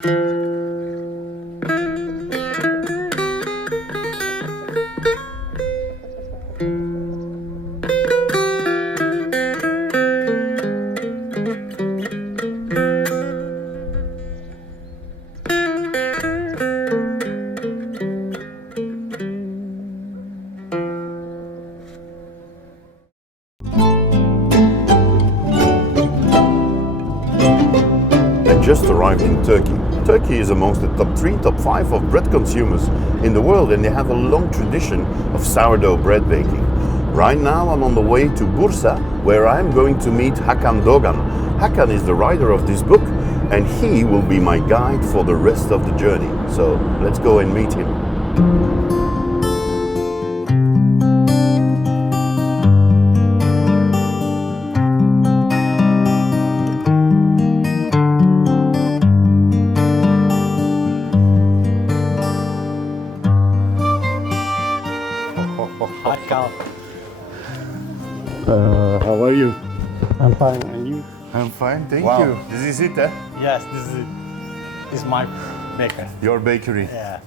Just arrived in Turkey. Turkey is amongst the top 3, top 5 of bread consumers in the world, and they have a long tradition of sourdough bread baking. Right now I'm on the way to Bursa, where I'm going to meet Hakan Dogan. Hakan is the writer of this book, and he will be my guide for the rest of the journey. So let's go and meet him. Hi, Karl. How are you? I'm fine, and you? I'm fine, thank Wow. you. This is it, eh? Yes, this is my baker. Your bakery. Yes.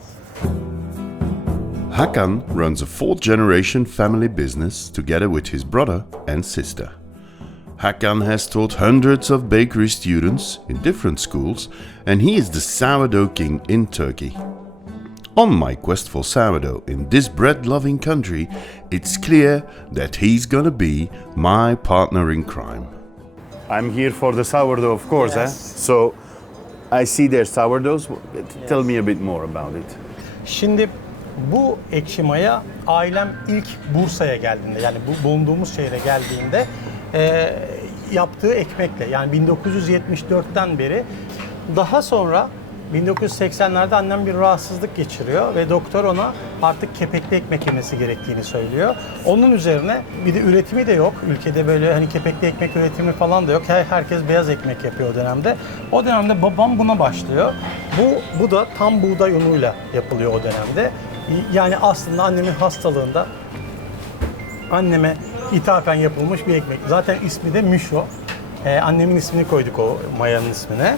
Hakan runs a fourth-generation family business together with his brother and sister. Hakan has taught hundreds of bakery students in different schools, and he is the sourdough king in Turkey. On my quest for sourdough in this bread-loving country, it's clear that he's gonna be my partner in crime. I'm here for the sourdough, of course, Yes. eh? So I see their sourdoughs. Tell me a bit more about it. Şimdi bu ekşi maya ailem ilk Bursa'ya geldiğinde, yani bu bulunduğumuz şehre geldiğinde yaptığı ekmekle, yani 1974'ten beri. Daha sonra 1980'lerde annem bir rahatsızlık geçiriyor ve doktor ona artık kepekli ekmek yemesi gerektiğini söylüyor. Onun üzerine bir de üretimi de yok. Ülkede böyle hani kepekli ekmek üretimi falan da yok. Herkes beyaz ekmek yapıyor o dönemde. O dönemde babam buna başlıyor. Bu da tam buğday unuyla yapılıyor o dönemde. Yani aslında annemin hastalığında anneme ithafen yapılmış bir ekmek. Zaten ismi de Mişo. Annemin ismini koyduk o mayanın ismine.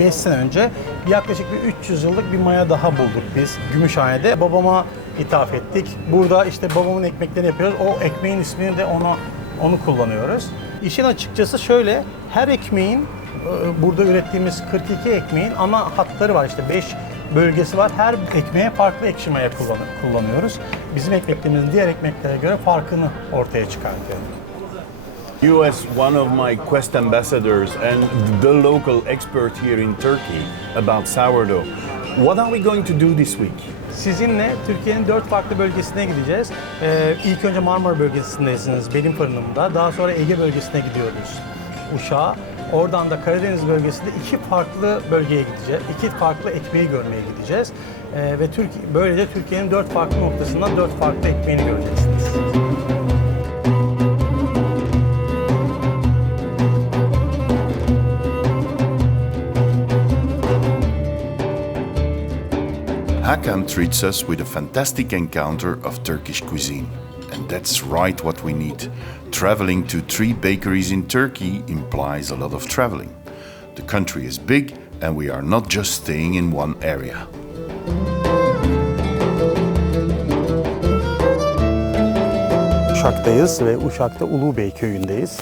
5 sene önce yaklaşık bir 300 yıllık bir maya daha bulduk biz Gümüşhane'de. Babama ithaf ettik. Burada işte babamın ekmeklerini yapıyoruz. O ekmeğin ismini de onu kullanıyoruz. İşin açıkçası şöyle, her ekmeğin, burada ürettiğimiz 42 ekmeğin ana hatları var. İşte 5 bölgesi var. Her ekmeğe farklı ekşi maya kullanıyoruz. Bizim ekmeklerimizin diğer ekmeklere göre farkını ortaya çıkartıyor. You as one of my Quest ambassadors and the local expert here in Turkey about sourdough, what are we going to do this week? Sizinle Türkiye'nin 4 farklı bölgesine gideceğiz. İlk önce Marmara bölgesindesiniz, benim fırınımda. Daha sonra Ege bölgesine gidiyoruz, Uşak'a. Oradan da Karadeniz bölgesinde 2 farklı bölgeye gideceğiz. 2 farklı ekmeği görmeye gideceğiz. Ve böylece Türkiye'nin 4 farklı noktasından 4 farklı ekmeğini göreceksiniz. Hakan treats us with a fantastic encounter of Turkish cuisine. And that's right what we need. Traveling to 3 bakeries in Turkey implies a lot of traveling. The country is big and we are not just staying in one area. Uşak'tayız ve Uşak'ta Ulubey köyündeyiz.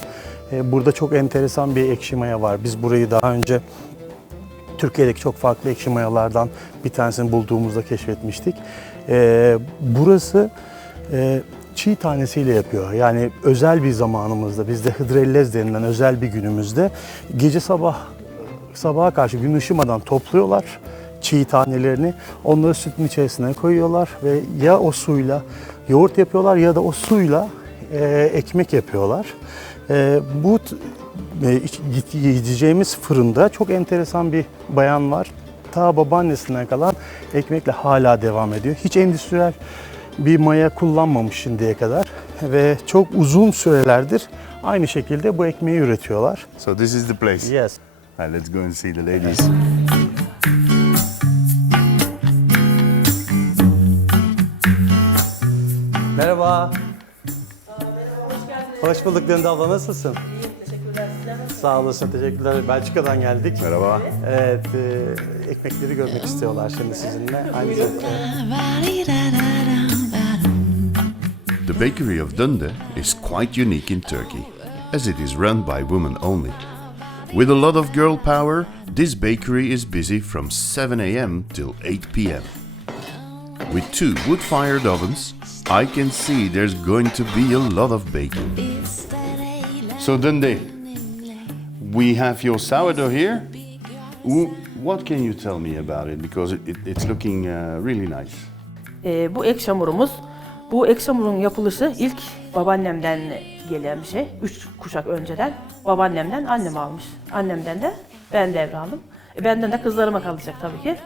Burada çok enteresan bir ekşi maya var. Biz burayı daha önce Türkiye'deki çok farklı ekşi mayalardan bir tanesini bulduğumuzda keşfetmiştik. Burası çiğ tanesiyle yapıyor. Yani özel bir zamanımızda, bizde hıdrellez denilen özel bir günümüzde gece sabaha karşı gün ışımadan topluyorlar çiğ tanelerini. Onları sütün içerisine koyuyorlar ve ya o suyla yoğurt yapıyorlar ya da o suyla ekmek yapıyorlar. Bu gideceğimiz fırında çok enteresan bir bayan var. Ta babaannesinden kalan ekmekle hala devam ediyor. Hiç endüstriyel bir maya kullanmamış şimdiye kadar ve çok uzun sürelerdir aynı şekilde bu ekmeği üretiyorlar. So this is the place. Yes. Let's go and see the ladies. Merhaba. Hoş bulduk Döndü abla, nasılsın? İyiyim, teşekkürler. Sizler nasılsınız? Sağ olasın, teşekkürler. Belçika'dan geldik. Merhaba. Evet, ekmekleri görmek istiyorlar şimdi sizinle. Aynı zamanda. The bakery of Dünde is quite unique in Turkey, as it is run by women only. With a lot of girl power, this bakery is busy from 7 a.m. till 8 p.m. With 2 wood-fired ovens, I can see there's going to be a lot of baking. So Dünde, we have your sourdough here. What can you tell me about it? Because it's looking really nice. Bu ekşi hamurumuz, bu ekşi hamurun yapılışı ilk babaannemden gelen bir şey. 3 kuşak önceden babaannemden annem almış. Annemden de ben devraldım. Benden de kızlarıma kalacak tabii ki.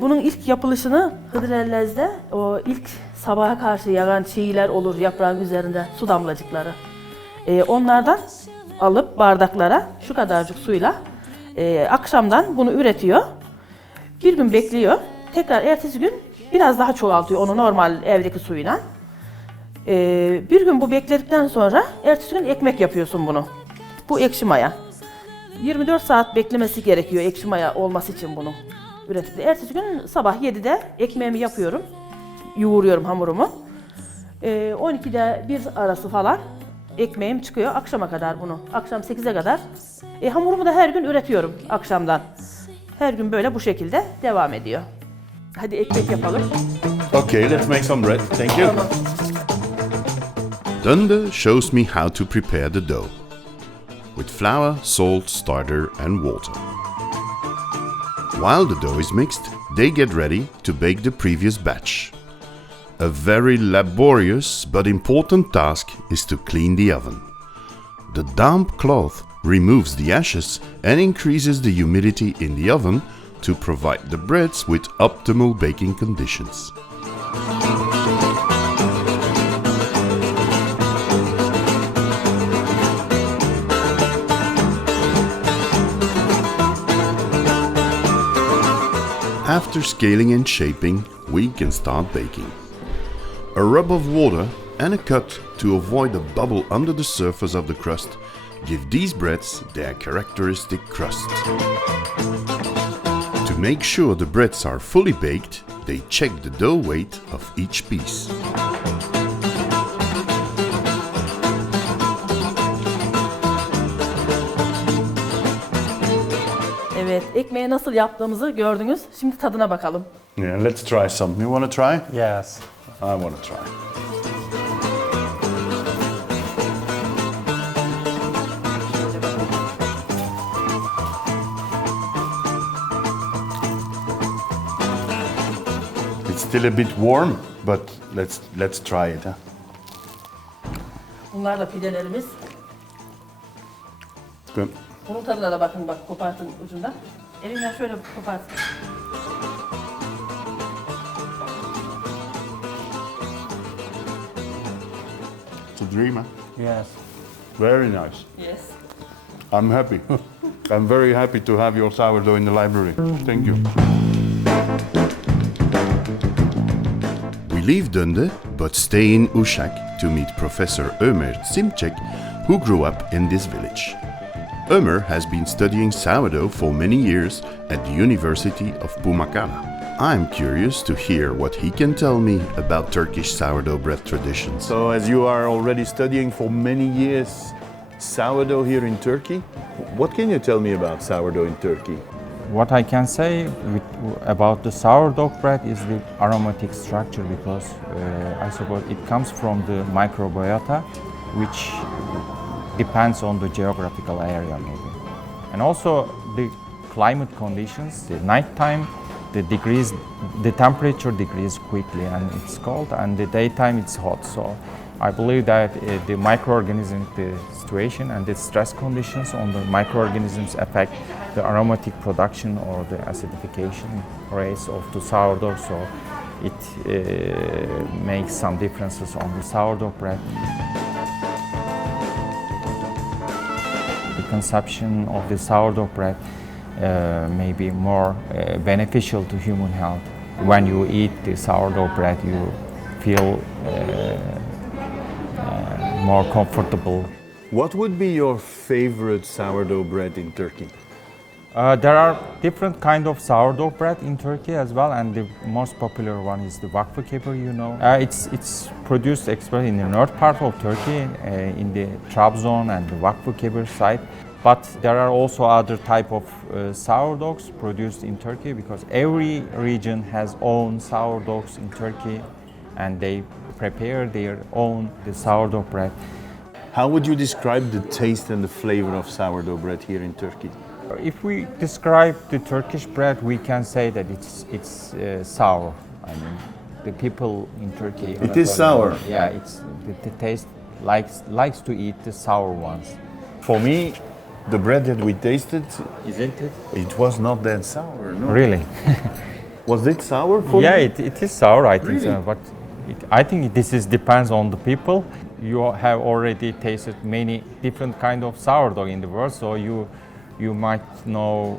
Bunun ilk yapılışını Hıdrellez'de o ilk sabaha karşı yağan çiğler olur yaprağın üzerinde su damlacıkları. Onlardan alıp bardaklara şu kadarcık suyla akşamdan bunu üretiyor. Bir gün bekliyor. Tekrar ertesi gün biraz daha çoğaltıyor onu normal evdeki suyla. Bir gün bu bekledikten sonra ertesi gün ekmek yapıyorsun bunu. Bu ekşi maya. 24 saat beklemesi gerekiyor ekşi maya olması için bunu üretip. Ertesi gün sabah 7'de ekmeğimi yapıyorum. Yoğuruyorum hamurumu. 12'de 1 arası falan ekmeğim çıkıyor akşama kadar bunu. Akşam 8'e kadar. Hamurumu da her gün üretiyorum akşamdan. Her gün böyle bu şekilde devam ediyor. Hadi ekmek yapalım. Okay, let's make some bread. Thank you. Tamam. Dünde shows me how to prepare the dough. With flour, salt, starter and water. While the dough is mixed, they get ready to bake the previous batch. A very laborious but important task is to clean the oven. The damp cloth removes the ashes and increases the humidity in the oven to provide the breads with optimal baking conditions. After scaling and shaping, we can start baking. A rub of water and a cut to avoid a bubble under the surface of the crust give these breads their characteristic crust. To make sure the breads are fully baked, they check the dough weight of each piece. Evet, ekmeği nasıl yaptığımızı gördünüz. Şimdi tadına bakalım. Yeah, let's try some. You want to try? Yes. I want to try. It's still a bit warm, but let's try it. Huh? Bunlar da pidelerimiz. Good. Bunun tadına da bakın bak kopartın ucundan. Elimle şöyle kopart. It's a dream, huh? Yes. Very nice. Yes. I'm happy. I'm very happy to have your sourdough in the library. Thank you. We leave Dünde, but stay in Uşak to meet Professor Ömer Simcek, who grew up in this village. Ömer has been studying sourdough for many years at the University of Pumakala. I'm curious to hear what he can tell me about Turkish sourdough bread traditions. So, as you are already studying for many years sourdough here in Turkey, what can you tell me about sourdough in Turkey? What I can say about the sourdough bread is the aromatic structure, because I suppose it comes from the microbiota, which depends on the geographical area maybe. And also the climate conditions, the nighttime, the temperature decreases quickly and it's cold, and the daytime it's hot. So I believe that the microorganism, the situation and the stress conditions on the microorganisms affect the aromatic production or the acidification rates of the sourdough. So it makes some differences on the sourdough bread. The consumption of the sourdough bread may be more beneficial to human health. When you eat the sourdough bread, you feel more comfortable. What would be your favorite sourdough bread in Turkey? There are different kind of sourdough bread in Turkey as well, and the most popular one is the vakfı, you know. It's produced especially in the north part of Turkey, in the Trabzon and the vakfı side. But there are also other type of sourdoughs produced in Turkey, because every region has own sourdoughs in Turkey, and they prepare their own sourdough bread. How would you describe the taste and the flavor of sourdough bread here in Turkey? If we describe the Turkish bread, we can say that it's sour. I mean, the people in Turkey. It is sour. Yeah, it's the taste likes to eat the sour ones. For me, the bread that we tasted, Isn't it? it was not that sour. No. Really? Was it sour for Yeah, you? it is sour, I think Really? so. But I think this depends on the people. You have already tasted many different kind of sourdough in the world, so you might know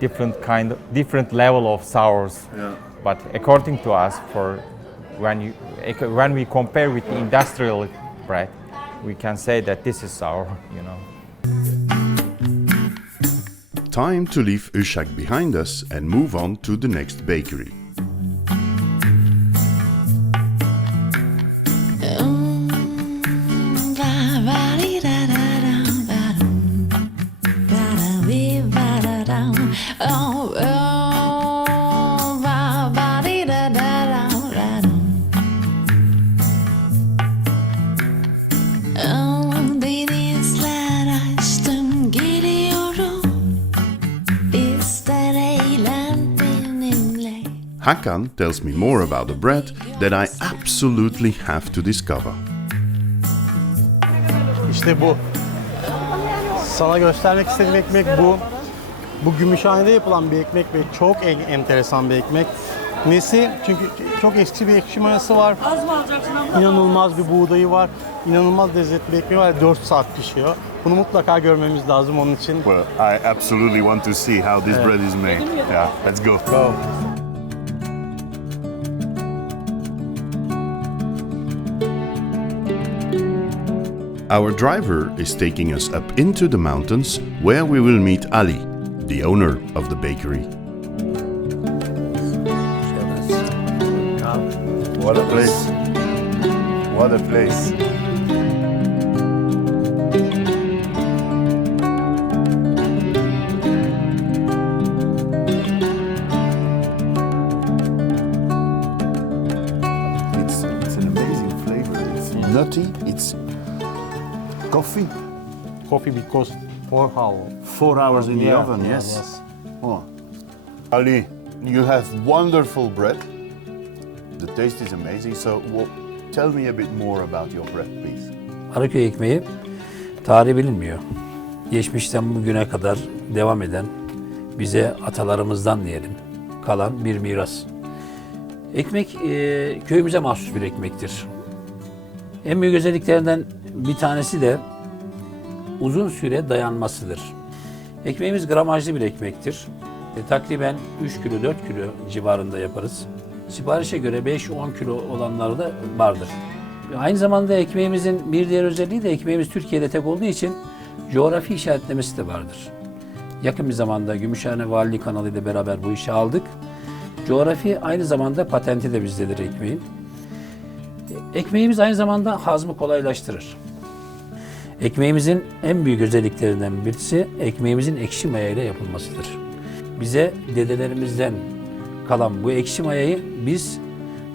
different level of sours. Yeah. But according to us, when we compare with the industrial bread, we can say that this is sour, you know. Time to leave Uşak behind us and move on to the next bakery. Denizler açtım gidiyorum, İster eğlen benimle. Hakan tells me more about the bread that I absolutely have to discover. İşte bu. Sana göstermek istediğim ekmek bu. Bu Gümüşhane'de yapılan bir ekmek ve çok enteresan bir ekmek. Nesi? Çünkü çok eski bir ekşi mayası var. İnanılmaz bir buğdayı var. İnanılmaz lezzetli bir ekmeği var. 4 saat pişiyor. Bunu mutlaka görmemiz lazım onun için. Well, I absolutely want to see how this bread is made. Yeah, let's go. Go. Our driver is taking us up into the mountains where we will meet Ali, the owner of the bakery. What a place. What a place. It's an amazing flavor. It's nutty. It's coffee. Coffee because 4 hours. 4 hours in the Yeah, oven, yeah, yes. yes. Oh. Ali, you have wonderful bread. The taste is amazing. So, tell me a bit more about your bread, please. Araköy ekmeği tarihi bilinmiyor. Geçmişten bugüne kadar devam eden, bize atalarımızdan diyelim, kalan bir miras. Ekmek köyümüze mahsus bir ekmektir. En büyük özelliklerinden bir tanesi de uzun süre dayanmasıdır. Ekmeğimiz gramajlı bir ekmektir. Takriben 3 kilo 4 kilo civarında yaparız. Siparişe göre 5-10 kilo olanları da vardır. Aynı zamanda ekmeğimizin bir diğer özelliği de ekmeğimiz Türkiye'de tek olduğu için coğrafi işaretlemesi de vardır. Yakın bir zamanda Gümüşhane Valiliği Kanalı ile beraber bu işi aldık. Coğrafi aynı zamanda patenti de bizdedir ekmeğin. Ekmeğimiz aynı zamanda hazmı kolaylaştırır. Ekmeğimizin en büyük özelliklerinden birisi ekmeğimizin ekşi maya ile yapılmasıdır. Bize dedelerimizden kalan bu ekşi mayayı biz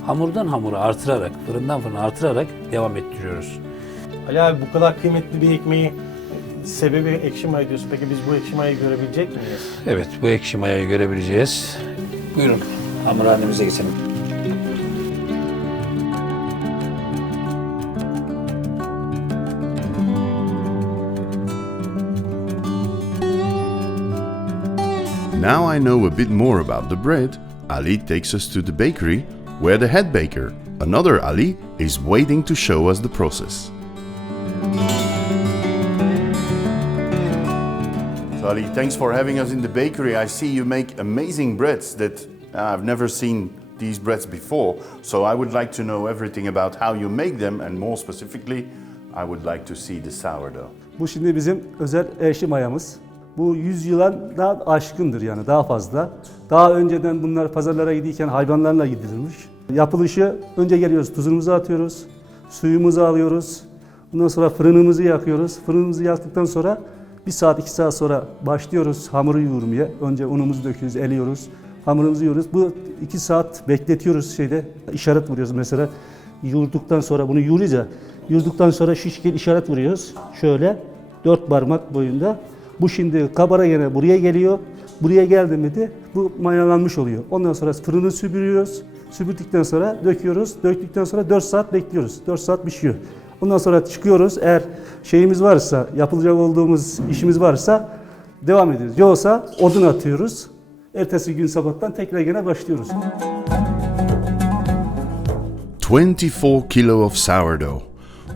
hamurdan hamura artırarak, fırından fırına artırarak devam ettiriyoruz. Ali abi bu kadar kıymetli bir ekmeği sebebi ekşi maya diyorsun. Peki biz bu ekşi mayayı görebilecek miyiz? Evet, bu ekşi mayayı görebileceğiz. Buyurun, hamurhanemize geçelim. Now I know a bit more about the bread, Ali takes us to the bakery, where the head baker, another Ali, is waiting to show us the process. So Ali, thanks for having us in the bakery. I see you make amazing breads that I've never seen these breads before. So I would like to know everything about how you make them, and more specifically, I would like to see the sourdough. Bu şimdi bizim özel ekşi mayamız. Bu 100 yıla daha aşkındır yani daha fazla. Daha önceden bunlar pazarlara giderken hayvanlarla gidilirmiş. Yapılışı önce geliyoruz, tuzumuzu atıyoruz, suyumuzu alıyoruz. Bundan sonra fırınımızı yakıyoruz. Fırınımızı yaktıktan sonra 1 saat 2 saat sonra başlıyoruz hamuru yoğurmaya. Önce unumuzu döküyoruz, eliyoruz. Hamurumuzu yoğuruyoruz. Bu 2 saat bekletiyoruz işaret vuruyoruz mesela. Yoğurduktan sonra bunu yoğuruyoruz ya. Yoğurduktan sonra şişkin işaret vuruyoruz. Şöyle 4 parmak boyunda. Bu şimdi kabara gene buraya geliyor. Buraya geldi mi de bu mayalanmış oluyor. Ondan sonra fırını süpürüyoruz. Süpürdükten sonra döküyoruz. Döktükten sonra 4 saat bekliyoruz. 4 saat pişiyor. Ondan sonra çıkıyoruz. Eğer şeyimiz varsa, yapılacak olduğumuz işimiz varsa devam ediyoruz. Yoksa odun atıyoruz. Ertesi gün sabahtan tekrar gene başlıyoruz. 24 kilo of sourdough,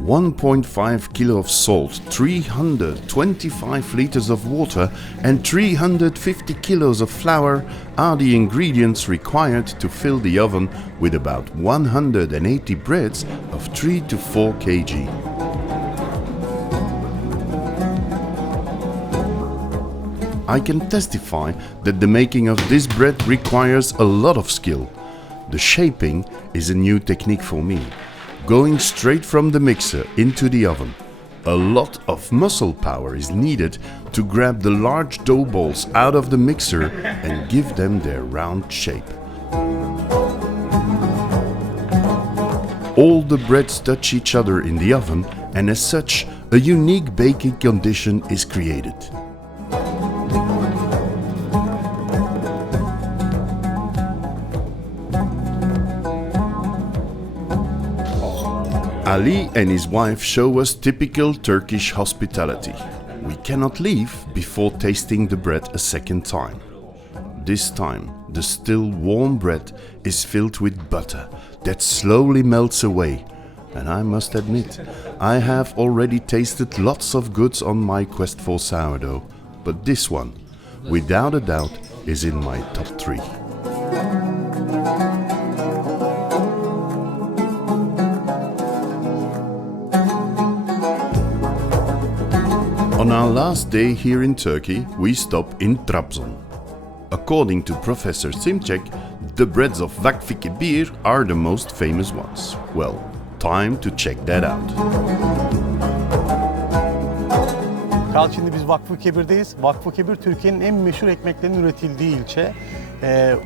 1.5 kilo of salt, 325 liters of water and 350 kilos of flour are the ingredients required to fill the oven with about 180 breads of 3 to 4 kg. I can testify that the making of this bread requires a lot of skill. The shaping is a new technique for me, going straight from the mixer into the oven. A lot of muscle power is needed to grab the large dough balls out of the mixer and give them their round shape. All the breads touch each other in the oven, and as such, a unique baking condition is created. Ali and his wife show us typical Turkish hospitality. We cannot leave before tasting the bread a second time. This time, the still warm bread is filled with butter that slowly melts away. And I must admit, I have already tasted lots of goods on my quest for sourdough, but this one, without a doubt, is in my top 3. On our last day here in Turkey, we stop in Trabzon. According to Professor Simcek, the breads of Vakfı are the most famous ones. Well, time to check that out. Karl, şimdi biz Vakfı Kebir'deyiz. Vakfı Kebir Türkiye'nin en meşhur ekmeklerinin üretildiği ilçe.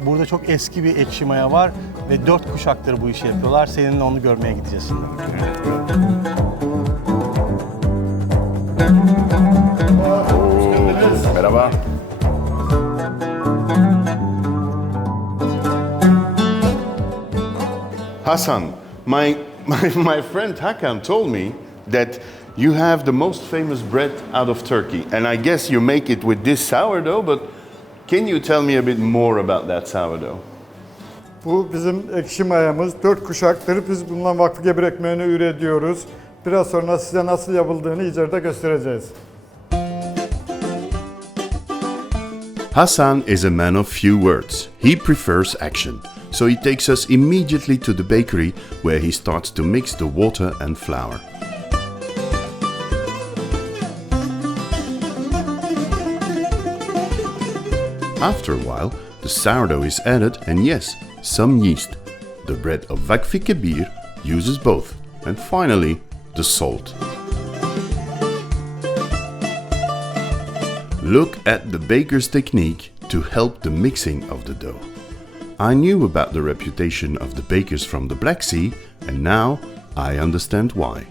Burada çok eski bir ekşi maya var ve 4 kuşaktır bu işi yapıyorlar. Seninle onu görmeye gideceğiz şimdi. Merhaba. Hasan, my friend Hakan told me that you have the most famous bread out of Turkey, and I guess you make it with this sourdough, but can you tell me a bit more about that sourdough? Bu bizim ekşi mayamız. 4 kuşaktır. Biz bundan Vakfı Kebir ekmeğini üretiyoruz. Biraz sonra size nasıl yapıldığını içeride göstereceğiz. Hasan is a man of few words. He prefers action. So he takes us immediately to the bakery where he starts to mix the water and flour. After a while, the sourdough is added and yes, some yeast. The bread of Vakfı Kebir uses both. And finally, the salt. Look at the baker's technique to help the mixing of the dough. I knew about the reputation of the bakers from the Black Sea, and now I understand why.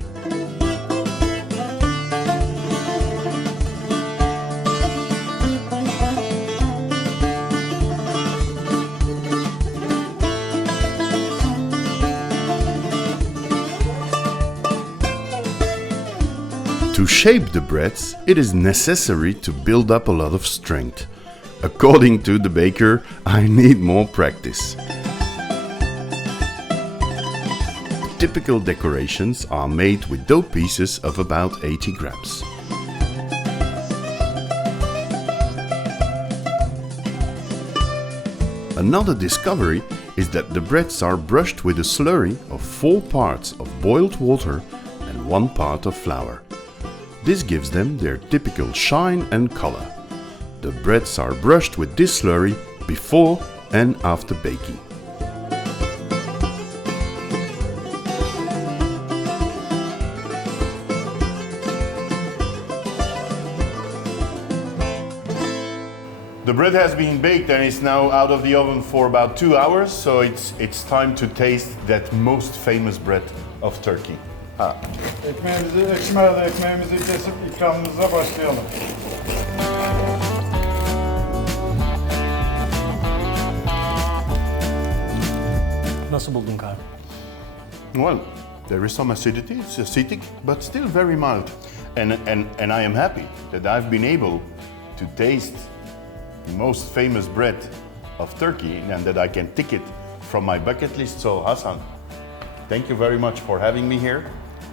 To shape the breads, it is necessary to build up a lot of strength. According to the baker, I need more practice. Typical decorations are made with dough pieces of about 80 grams. Another discovery is that the breads are brushed with a slurry of 4 parts of boiled water and 1 part of flour. This gives them their typical shine and color. the breads are brushed with this slurry before and after baking. The bread has been baked and is now out of the oven for about 2 hours, so it's time to taste that most famous bread of Turkey. Ekşi mayada ekmeğimizi kesip ikramımıza başlayalım. Nasıl buldun Karl? Well, there is some acidity, it's acidic, but still very mild. And I am happy that I've been able to taste the most famous bread of Turkey and that I can tick it from my bucket list. So Hasan, thank you very much for having me here.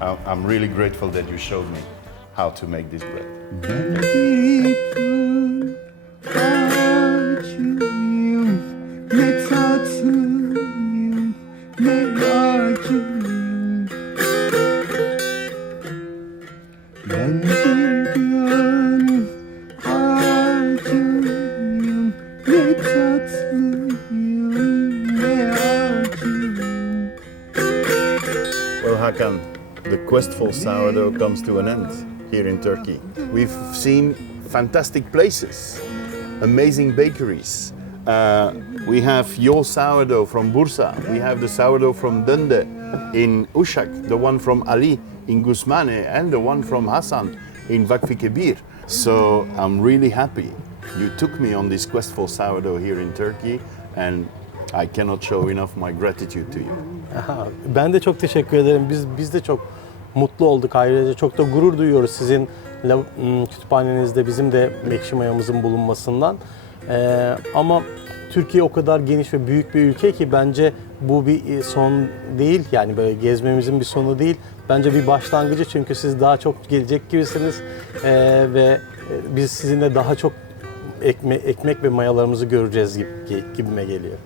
I'm really grateful that you showed me how to make this bread. Well, Hakan, the quest for sourdough comes to an end here in Turkey. We've seen fantastic places, amazing bakeries. We have your sourdough from Bursa. We have the sourdough from Dende in Uşak, the one from Ali in Gusmane, and the one from Hasan in Vakfi Kebir. So I'm really happy you took me on this quest for sourdough here in Turkey, and I cannot show enough my gratitude to you. Aha, ben de çok teşekkür ederim. Biz de çok mutlu olduk. Ayrıca çok da gurur duyuyoruz sizin kütüphanenizde bizim de ekşi mayamızın bulunmasından. Ama Türkiye o kadar geniş ve büyük bir ülke ki bence bu bir son değil. Yani böyle gezmemizin bir sonu değil. Bence bir başlangıcı, çünkü siz daha çok gelecek gibisiniz ve biz sizinle daha çok ekmek ve mayalarımızı göreceğiz gibime geliyor.